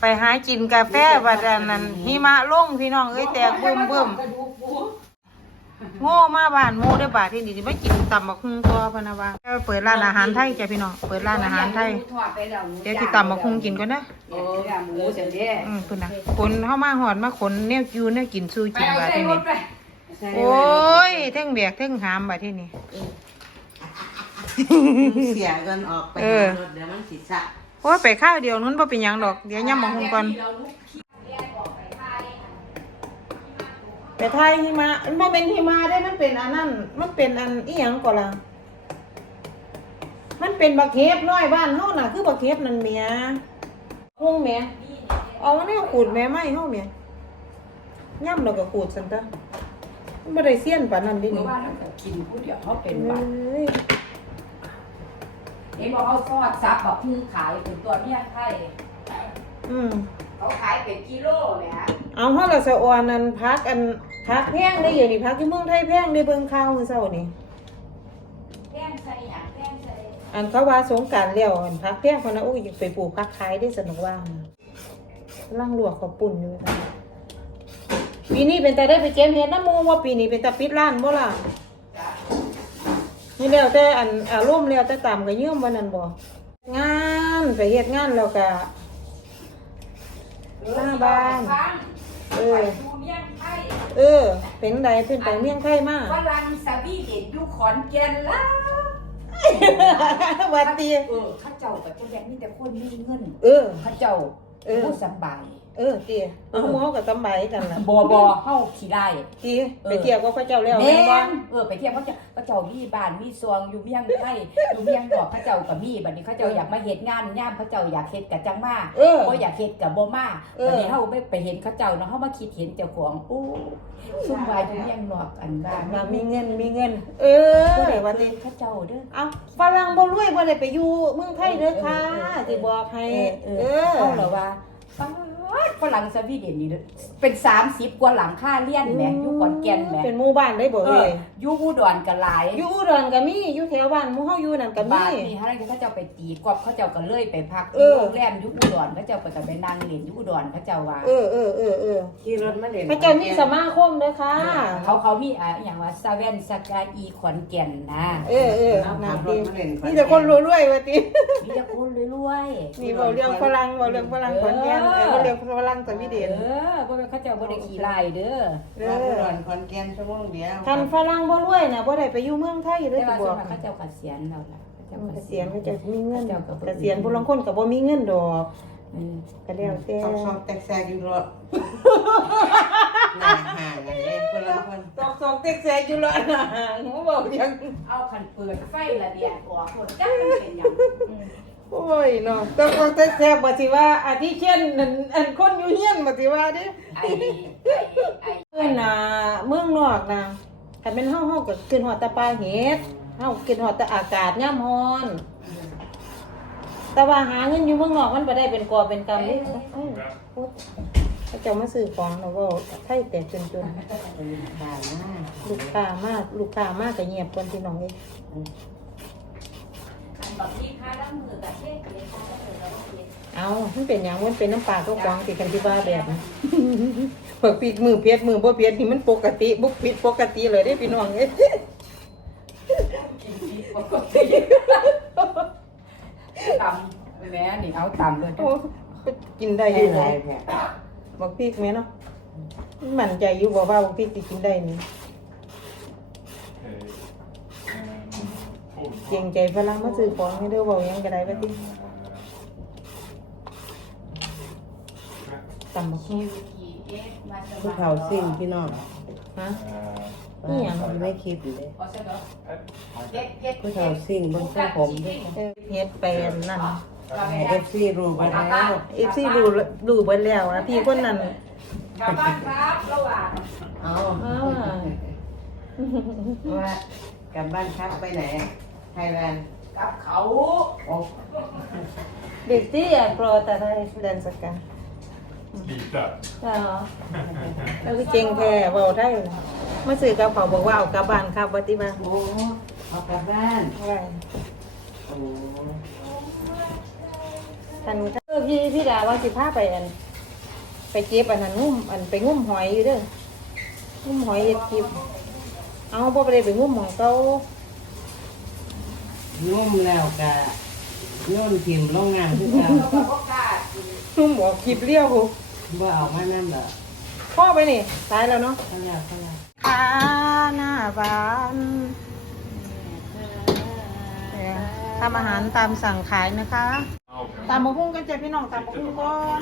ไปหากินกาแฟบัดอันนั้นหิมะลงพี่น้องเอ้ยแตกเบิ่มเบิ่มโง่มาบ้านโง่ได้อบาทที่นี่สิมากินตำบักหุ่งตัวพะนะว่าเปิดร้านอาหารไทยจ้ะพี่น้องเปิดร้านอาหารไทยเดี๋ยวสิตำบักหุ่งกินก่อนนะโอ้หมูเสียเด้อืมเพิ่นน่ะคนเข้ามาหอดมาขนแนวอยู่แนวกินสู้กินบาดที่นี่ใช่โอ้ยเทั้งแบกเทั้งหามบาดที่นี่เสียเงินออกไปเออรถเดี๋ยวมันสิสะ โอ้ยไปข้าวเดียวนั้นบ่เป็นหยังดอก เดี๋ยวย่ำบักหุ่งก่อน ไปไทยหิมะมันบ่เป็นหิมะได้มันเป็นอันนั้น มันเป็นอันอีหยังก่อนล่ะมันเป็นบักเห็บน้อยบ้านเฮาน่ะ คือบักเห็บนั่นแหม่ฮงแหม่เอาแนวขูดแหม่ไม้เฮาแหม่ย่ำแล้วก็ขูดซั่นตะมันบ่ได้เสี้ยนปานนั้นเดิเมื่นี่อวานเราก็กินผู้เดียวเขาเป็นเอ้บัตรย เห็นบอกเขาทอดซับแบบพึ่งขายเป็นตัวเนี้ยไทยอืมเขาขายเป็นกิโลเนี่ยฮะเอาเฮาละสะออนนั่นพักอันพักแพงได้อยู่นี่พักที่เมืองไทยแพงได้เบิ่งข่าวมื้อเช้านี่แป้งใส่หยังแป้งใส่อันเขาว่าสงกรารแล้วอันพักแพงเพนนะโอ้ยอยากไปปลูกพักขายได้สนุกว่าล่างลวกข้าวปุ้นอยู่นะปีนี้เป็นแต่ได้ไปเก็บเห็ดน้ำหมูว่าปีนี้เป็นแต่ปิดร้านบ่ล่ะ นี่แล้วแต่อันอารมณ์แล้วแต่ตามก็ยืมวันนั้นบ่งานไปเฮ็ดงานแล้วก็หน้าบ้าน เอเอออดูเมี่ยงไทยเออ เป็นไดเป็นไปเมี่ยงไทยมาฝรั่งสวีเดนอยู่ขอนแก่นล่ะวัดตีเออเข้าเจ้ากับเจ้าแดงมีแต่คนมีเงิน เออเข้าเจ้าเออผู้สำบายเออตีเอาหมอกับตำใบกันล่ะบอบอเข้าขี่ได้ ตีไปเที่ยวก็พระเจ้าแล้วแม่แม่นบ่นเออไปเที่ยวเขาเจ้าเขาเจ้ามีบ้านมีซวงอยู่เมียงไทยอยู่เมียงดอกเขาเจ้ากับมีบัดนี้เขาเจ้าอยากมาเฮ็ดงานย่ามเขาเจ้าอยากเฮ็ดกับจังมาเออ บ่อยากเฮ็ดกับบ่มาเออ บัดนี้เฮาไปไปเห็นเขาเจ้าเนาะเฮามาคิดเห็นเจ้าของโอ้ซุ่มวายอยู่เมียงนอกอันบ้านมามีเงินมีเงิน เออบ่ได้วัว่านนี้เขาเจ้าเด้อ เอาฝรั่งบ่รวยบ่ได้ไปอยู่เมืองไทยเด้อค่ะเออเออสิบอกให้ เอเอออเอาเหรอว่าป๊าด ฝรั่งสวีเดนนี่เด้อเป็น30กว่าหลังค่าเรียนแหมอยู่ขอนแก่นแหมเป็นหมู่บ้านได้บ่เอเอ้อยอยู่อุดรก็หลายอยู่อุดรก็มีอยู่แถวบ้านหมู่เฮาอยู่นั่นก็มีบาทนี่ฮะเขาเจ้าไปตีกอบเขาเจ้าก็เลยไปพักเออโรงแรมอยุอุดรเขาเจ้าก็จะไปนั่งเล่นอยุอุดรเขาเจ้าว่าเออเออเออเออขี่รถมาเด่นพระเจ้ามีสมาคมเด้อค่ะ เขาเขามีอ่าอหย่างว่าซาเว่นสกาอีขอนแก่นนะเออเออเอานั่ขันบรดีถมาเด่นมีแต่คนรวยๆว่าติมีแต่คนรวยมีเว้าเรื่องฝรั่งเว้าเรื่องฝรั่งขอนแก่นเออเว้าเรื่องฝรั่งสวีเดน เออบ่แม่นเขาเจ้าบ่ได้ขี่ไล่เด้อเอรถอรอนคอนแกนชั่วโมงเดียวคันฝรั่งบ่รวยน่ะบ่ได้ไปอยู่เมืองไทยเด้แต่อสิว่าบส่วอนกมากเขาเจ้าเกษียณแล้วล่ะเขาเกเจ้าษียณเขาจะมีเงินเจ้าก็บ่เกษียณผู้ลางคนก็บ่มีเงินดอกเออก็แล้วแต่ซอกซอกแตกแซกอยู่รถหน้าห่างกันเลยคนละคนตอกตอกเต็กแซกอยู่ละหัวเว้าเรื่องเอาคันเปิดไฟละเดียดออกคนจักมันเป็นหยังอืม โอ้ยเนาะตอกตอกเต็กแซกบ่สิว่าอาทิเช่นนั่นอันคนอยู่เฮียนบ่สิว่าเด้ไอ้ไอ้ไอ้เพิ่นน่ะเมืองนอกน่ะถ้าเป็นเฮาเฮาก็ขึ้นฮอดแต่ปลาเห็ดเฮาขึ้นฮอดแต่อากาศยามร้อน แต่ว่าหาเงินอยู่เมืองนอกมันบ่ได้เป็นกอบเป็นกำนี่เอ้ยพูดเขาเจ้ามาซื้อของเนาะเว้าไทยแตกจนจนเป็นผ่านหน้าลูกค้ามากลูกค้ามากก็เงียบคนพี่น้องเอ้ย เช็ดเย็นค่าล้างมือแล้วก็เย็นเอามันเป็นหยังมันเป็นน้ำปลาเขากวางสิกันที่ว่าแบบนี้เปิดปีกมือเพียดมือบ่เพียดนี่มันปกติบุกผิดปกติเลยเด้พี่น้องเอ้ยปกติตำแม่นี่เอาตำเลยโอ้กินได้อได้ยู่ไรบ่แผลบักพริกแม่เนาะมั่นใจอยู่บ่ว่าบักพริกสิกินได้นี่ เก่งใจฝรั่งมาซื้อของให้เด้อเว้าหยังก็ได้ว่าติตำบักคิหุ่งวกีเอ็กมาสผู้มัครเฒ่าสิ่งพี่น้องฮะนี่ยังไม่คิดอยู่เลยพอเสร็จแล้วเอ็กเอ็กผู้เฒ่าสิ่งบนเส้นผมด้วยเออเฮ็ดไปอันนั่นเอฟซีรู้ไปแล้วเอฟซีดูดูเบิดแล้วนะพี่คนนั้นกลับบ้านครับระหว่างเอาอ่าว่ากลับบ้านครับไปไหน ไทยแลนด์กับเขาโอ้เด็กที่อะโปรแต่ไทยแดนสกา Lite. อ๋อแล้วก็เจงแค่เว้าไทยนะมาซื้อกับเขาบอกว่าเอากลับบ้านครับว่าติมาโหเอากลับบ้านว่าโอ้ท่านเออพี่พี่ดาว่าสิพาไปอัน ไปเก็บอันนั้นงุ้มอันไปงุ้มหอยอยู่เด้องุ้มหอยเฮ็ดคลิปเอาบ่ไปได้ไปงุ้มหมองเก่า นุ่มแล้วกะโย่นทิมโรงงานคือกันงุ้มบอกคลิปเลี้ยวกูบ่เอามานั่นเหรอพ่อไปนี่ตายแล้วเนาะเขาแล้วเขาแล้วอาหน้าบ้านเนี่ยทำอาหารตามสั่งขายนะคะ ตามมาพุ่งกันเจ้พี่น้องตามมาพุ่งก่อน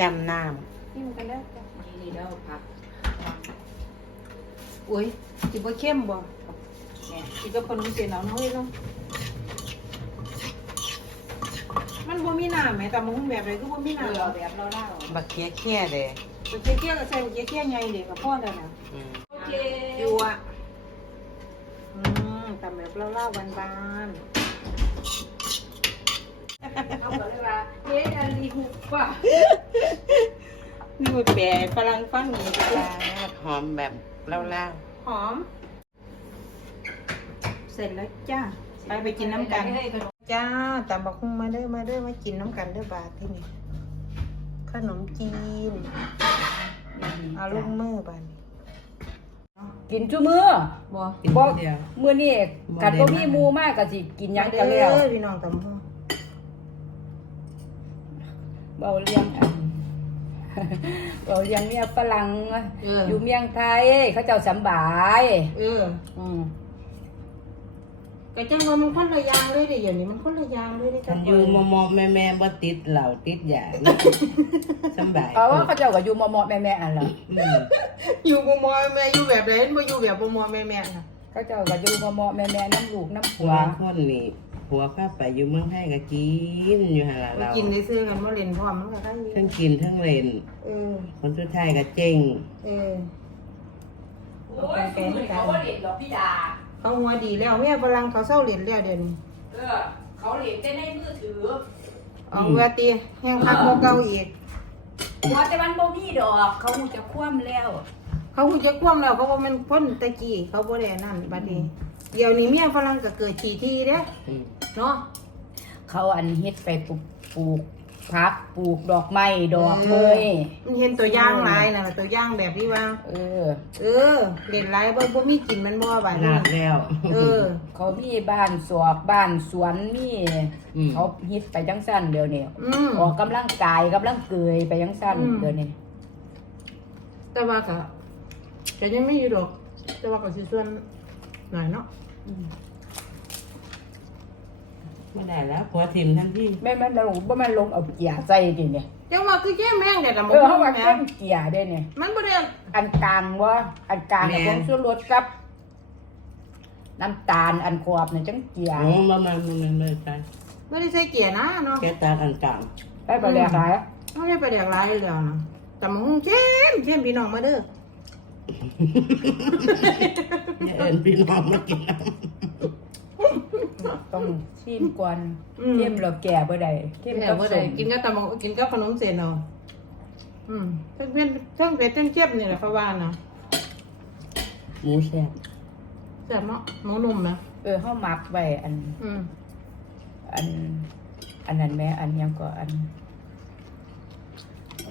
จำน้นี่มันกันได้อนี่แล้วผักอุ้ยจิบ่เข้มบ่ จิกับคนเสียเอาน้อยเนาะมันบ่มีน้ำแหมตามมาพุ่งแบบไรก็บ่มีเอน้ำอแบบเราเล่าำบักเคี้ยเคี้ยเด้บักเกี้ยเกี้ยก็ใส่บักเกี้ยเกี้ยใหญ่เด็กกับพ่อแล้วนะอืมโอเคอยู่อะอืมตามแบบเล่าๆบานๆเขาบอกเลยว่าเฮ้ยอันนี้หุบป่ะนี่มันแปลฝรั่งฟังนี่จ้าหอมแบบเล่าหอม เสร็จแล้วจ้า ไปไปกินน้ำกัน จ้าตำบักหุ่งมาเด้อมาเด้อมากินน้ำกันเด้อบาทที่นี่ ขนมจีน เอาลูกมือบาทนี้กินชั่วมือบ่ๆกินบอกเดียวมื้อนี้กัดบ่มีหมูมากก็สิกินหยังกันแล้วเด้อพี่น้องตำบักหุ่งเบาเลี้ยงอันเบาเลี้ยงเมียฝรั่งเอออยู่เมียงไทยเขาเจ้าสำบาย เออ อืม ก็จังว่ามันคนละอย่างเลยเด้เดี๋ยวนี้มันคนละอย่างเลยเด้คันอยู่มอมอแม่แม่ๆบ่ติดเหล้าติดยาสำบายเพราะว่าเขาเจ้าก็อยู่มอมๆแม่ๆอันละอืมอยู่บ่มอแม่อยู่แบบไหนบ่อยู่แบบบ่มอแม่แม่น่ะเขาเจ้าก็อยู่มอมๆแม่ๆน้ำลูกน้ำผัหัววคนนี่หัวข้าไปอยู่เมืองไทยก็กินอยู่หั่นล่ะไปเรากินได้ซื้อกันบ่เล่นพร้อมมันก็ได้อยู่ทั้งกินทั้งเล่นเออคนสุดท้ายก็เจ๊ง เออ โอ้ยสูงเขาบ่เล่นหรอกพี่ดา เขาหัวดีแล้วแม่ฝรั่งเขาเศร้าเล่นแล้วเดี๋ยวนี้เออเขาเล่นแต่ในมือถือเอาเวทีแห้งคักบ่เก่าอีกหัวแต่มันบ่มีดอก เขาหูจะคว่ำแล้ว เขาคงจะคว่ำแล้วเขาบ่แม่นพ้นตะกี้เขาบ่ได้นั่นบัดนี้เดี๋ยวนี้เมียฝรั่งก็เกิดทีทีเด้อืมเนาะเขาอันเฮ็ดไปปลูกปลูก พักปลูกดอกไม้ดอกเอเมอยมันเห็นตัวอย่างหลายน่ะตัวอย่างแบบที่ว่า เออ เออเล่นหลายบ่บ่มีกินมันบ่บาดขนี้นาดแล้ว เออ เขามีบ้านสวกบ้านสวนมีอืมเขาฮิตไปจังสั้นเดี๋ยวนี้อืมออกกำลังกายกำลังเกยไปจังสั้นอืมเดี๋ยวนี้แต่ว่าก็ก็ยังไม่อยู่ดอก แต่ว่าก็สิส่วนหน่อยเนาะ ไม่ได้แล้วผัวทิมทันทีแม่มันลงบ่แม่นลงเอาเกียร์ใส่ดิเนี่ยจังว่าคือแก้มแห้งแต่ละหมเออเขาว่าแม่เข้มเกียร์ได้เนี่ย มันบ่ได้ อันกลางว่าอันกลางกับผงชูรสกับ น้ำตาลอันขวบเนี่ยจังเกียร์โอ้มามามามาเลยไปไม่ได้ใส่เกียร์นะเนาะแกตากันกลางไปไปเรียกหลายไม่ได้ไปแดกหลายเลยแล้วนะแต่มันคงเข้มเข้มพี่น้องมาเด้ออย่าเอินพี่น้องมากินน้ ต้องชิมก่อนอืม เข้มเราแก่บ่ได้เข้มแต่กับบ่สได้มกินกับตำบักกินกับขนมเส้นเอาอืมทั้งเผ็ดทั้งเผ็ดทั้งเจ็บนี่แหละเขาว่านะำหมูแซ่บแซ่บเนาะหมูนุ่มนะเออเฮาหมักไว้อัน อืมอัน อันนั้นแม่อันยังก็อัน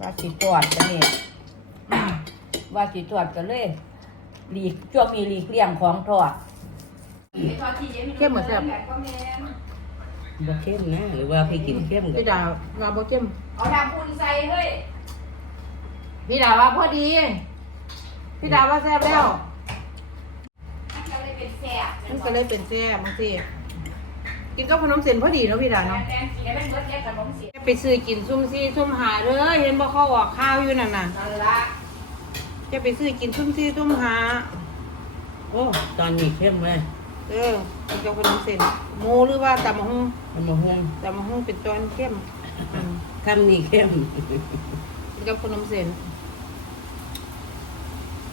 ว่าสิตรวจกันนี่ว่าสิตรวจก็เลย หลีกช่วงนี้หลีกเลี่ยงของทอด เข้มหมดแซ่บบ่เข้มนะหรือว่าพี่กินเข้มกัพี่บดาวว่าบ่เข้มเอาดำคุณใส่เฮ้ยพี่ดาวว่าพอดี พี่ดาวว่าแซ่บแล้วมันก็เลยเป็นแสบมันก็เลยเป็นแซ่บบางทีกินกับขนมเส้นพอดีเนาะพี่ดาวเนาะแดงสีให้มันเบิดแค่ขนมสีไปซื้อกินซุ่มซี่ซุ่มหาเลยเห็นบ่เขาออกข้าวอยู่นั่นน่ะนั่นละจะไปซื้อกินซุ่มซี่ซุ่มหา โอ้ ตอนนี้เข้มเลย เออกินกับขนมเส้นหมูหรือว่าตำมะฮุ่งทำมาหุ้งตำมะฮุ่งเป็นตอนเข้มอืมคำนี้เข้มกินกับขนมเส้น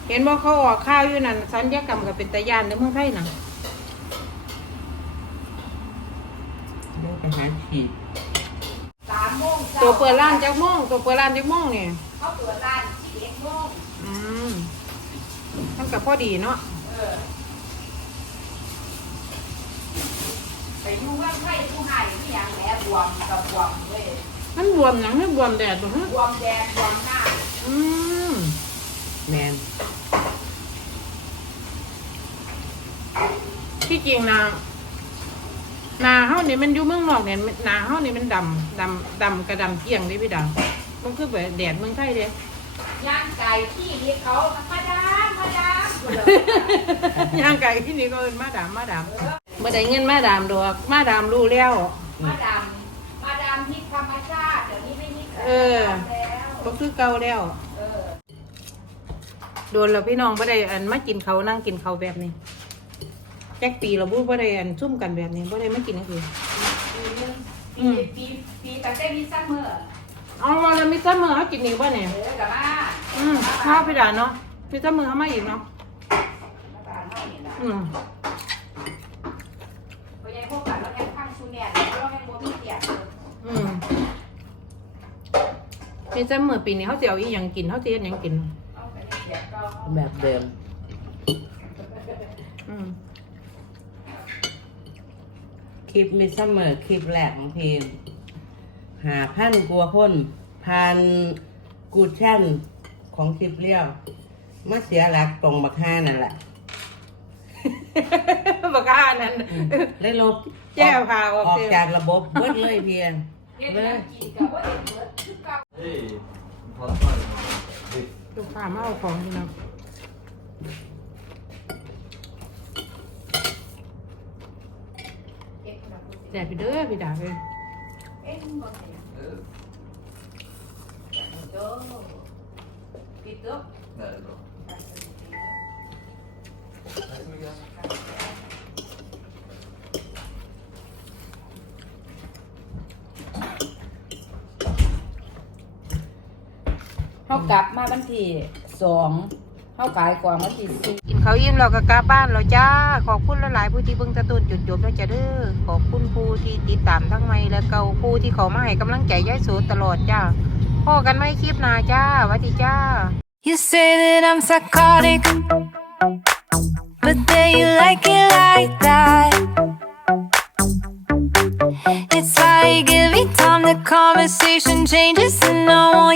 เห็นบ่เขาออกข้าวอยู่นั่นสัญญกรรมกับเป็นตะยานในเมืองไทยน่ะเดี๋ยวไปหาฉีดสามโมงตัวเปิดร้านจักโมงตัวเปิดร้านจักโมงนี่เขาเปิดร้านสิบเอ็ดโมงอืมมันกับพอดีเนาะเออ ไปอยู่เมืองไทยผู้ให้ที่หยังแหมบวมกับบวมเว้ยมันบวมหยังให้บวมแดดบ่ฮะบวมแดงบวมหน้าอืมแมนที่จริงนะนาเฮานี่มันอยู่เมืองนอกเนี่ยนาเฮานี่มันดำดำดำกระดำเกลี้ยงเด้พี่ดาวมันคือแบบแดดเมืองไทยเด้ย่างไก่ที่นี่เขามาดามมาดามกูเลยย่างไก่ที่นี่ก็เอิ้นมาดามมาดาม บ่ได้เงินมาดามดอกมาดามรู้แล้วมาดามมาดามฮิตธรรมชาติเดี๋ยวนี้ไม่ฮิตเออแล้วก็คือเก่าแล้วเออโดนแล้วพี่น้องบ่ได้อันมากินเขาวนั่งกินเขาวแบบนี้แจ็คปีเราบ่บ่ได้อันซุ่มกันแบบนี้บ่ได้มากินจังซี่ปีนึงอืปีม ปีปีตั้งแต่มีซัมเมอร์เอาว่าแล้วมีซัมเมอร์เฮากินอีกบ่เนี่ย เออกับมาอืมข้าวพี่ดาเนาะมีซัมเมอร์เฮามาอีกเนาะ มาบ้านเฮานี่ล่ะอืม เพราะยังพวกกันเราแค่ข้างซูเนียร์เราแค่บ่มีเตียง อืม มีซัมเมอร์ปีนี้เฮาสิเอาอีหยังกินเฮาสิเฮ็ดหยังกินเอาไปในเตียงก็แบบเดิมอืมคลิปมิดซัมเมอร์คลิปแรกของเพลงหาพันกลัวพ่นพันกูดชั่นของคลิปเลี้ยวมาเสียหลักตรงบักห้านั่นแหละ บักอ่านนั่นได้ลบแจ้วพาออกออกเสียจากระบบเบิดเลยเพียง เฮ็ดหยังกินก็บ่เฮ็ดเบิด ลูกค้ามาเอาของพี่น้องเฮ็ดให้เรารู้สึกแจกพี่เด้อพี่ดาเอ้ยเอ๊ะมึงบ่เสีย Uh, เด้อปิดเด้อ nej, det är bra. Tack så mycket. เฮากลับมาวันที่สองเฮาขายของวันที่สี่กินข้าวอิ่มเราก็กลับบ้านแล้วจ้า ขอบคุณหลายๆผู้ที่เบิ่งแตะต้นจุดจบแล้วจ้าเด้อ ขอบคุณผู้ที่ติดตามทั้งใหม่และเก่าผู้ที่เขามาให้กำลังใจยายโสตลอดจ้าพ่อกันไม่คลิปหน้าจ้าหวัสดีจ้า You say that I'm psychotic, but then you like it like that. It's like every time the conversation changes, and I want you